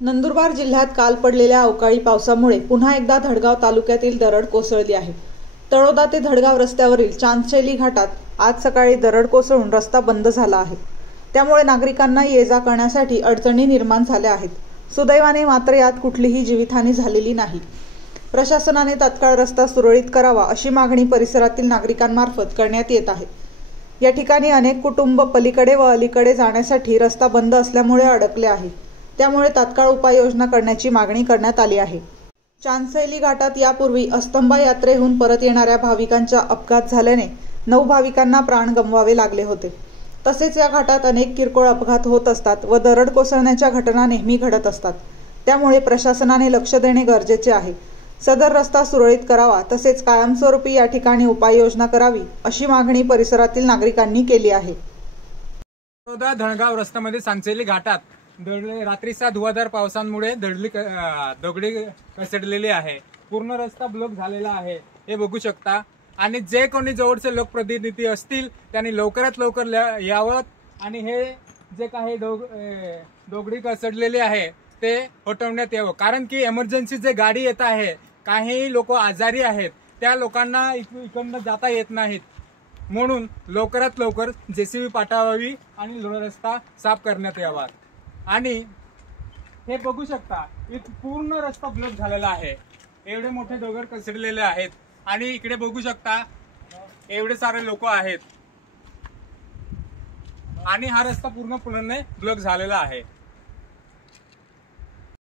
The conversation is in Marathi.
नंदुरबार जिल्ह्यात काल पडलेल्या अवकाळी पावसामुळे पुन्हा एकदा धडगाव तालुक्यातील दरड कोसळली आहे। तळोदा ते धडगाव रस्त्यावरील चांदशैली घाटात आज सकाळी दरड कोसळून रस्ता बंद झाला आहे। त्यामुळे नागरिकांना ये-जा करण्यासाठी अडचणी निर्माण झाल्या आहेत। सुदैवाने मात्र यात कुठलीही जीवितहानी झालेली नाही। प्रशासनाने तात्काळ रस्ता सुरळीत करावा अशी मागणी परिसरातील नागरिकांमार्फत करण्यात येत आहे। या ठिकाणी अनेक कुटुंब पलीकडे व अलीकडे जाण्यासाठी रस्ता बंद असल्यामुळे अडकले आहे। त्यामुळे तात्काळ उपाययोजना करण्याची मागणी करण्यात आली आहे। चांदशैली घाटात यापूर्वी अस्तंबा यात्रेहून परत येणाऱ्या भाविकांचा अपघात झाल्याने 9 भाविकांना प्राण गमवावे लागले होते। तसेच या घाटात अनेक किरकोळ अपघात होत असतात व दरड कोसळण्याच्या घटना नेहमी घडत असतात। त्यामुळे प्रशासनाने लक्ष देणे गरजेचे आहे। सदर रस्ता सुरळीत करावा तसेच कायमस्वरूपी या ठिकाणी उपाययोजना करावी अशी मागणी परिसरातील नागरिकांनी केली आहे। तळोदा धडगाव रस्त्यामध्ये चांदशैली घाटात रात्रीच्या धुवाधार पावसामुळे दगडी कसडलेली आहे। पूर्ण रस्ता ब्लॉक झालेला आहे, हे बघू शकता। आणि जे कोणी जवळचे लोकप्रतिनिधी असतील त्यांनी लवकरात लवकर यावं आणि हे जे काही दगडी कसडलेले आहे ते हटवण्यात यावं। कारण की इमर्जन्सी जे गाडी येत आहे, काही लोक आजारी आहेत, त्या लोकांना इकडनं जाता येत नाहीत, म्हणून लवकरात लवकर जेसीबी पाठवावी आणि रस्ता साफ करण्यात यावा। आणि हे बघू शकता, पूर्ण रस्ता ब्लॉक झालेला आहे। एवढे मोठे दगड कसडलेले आहेत आणि इकडे बघू शकता एवढे सारे लोक आहेत आणि हा रस्ता पूर्णपणे ब्लॉक झालेला आहे।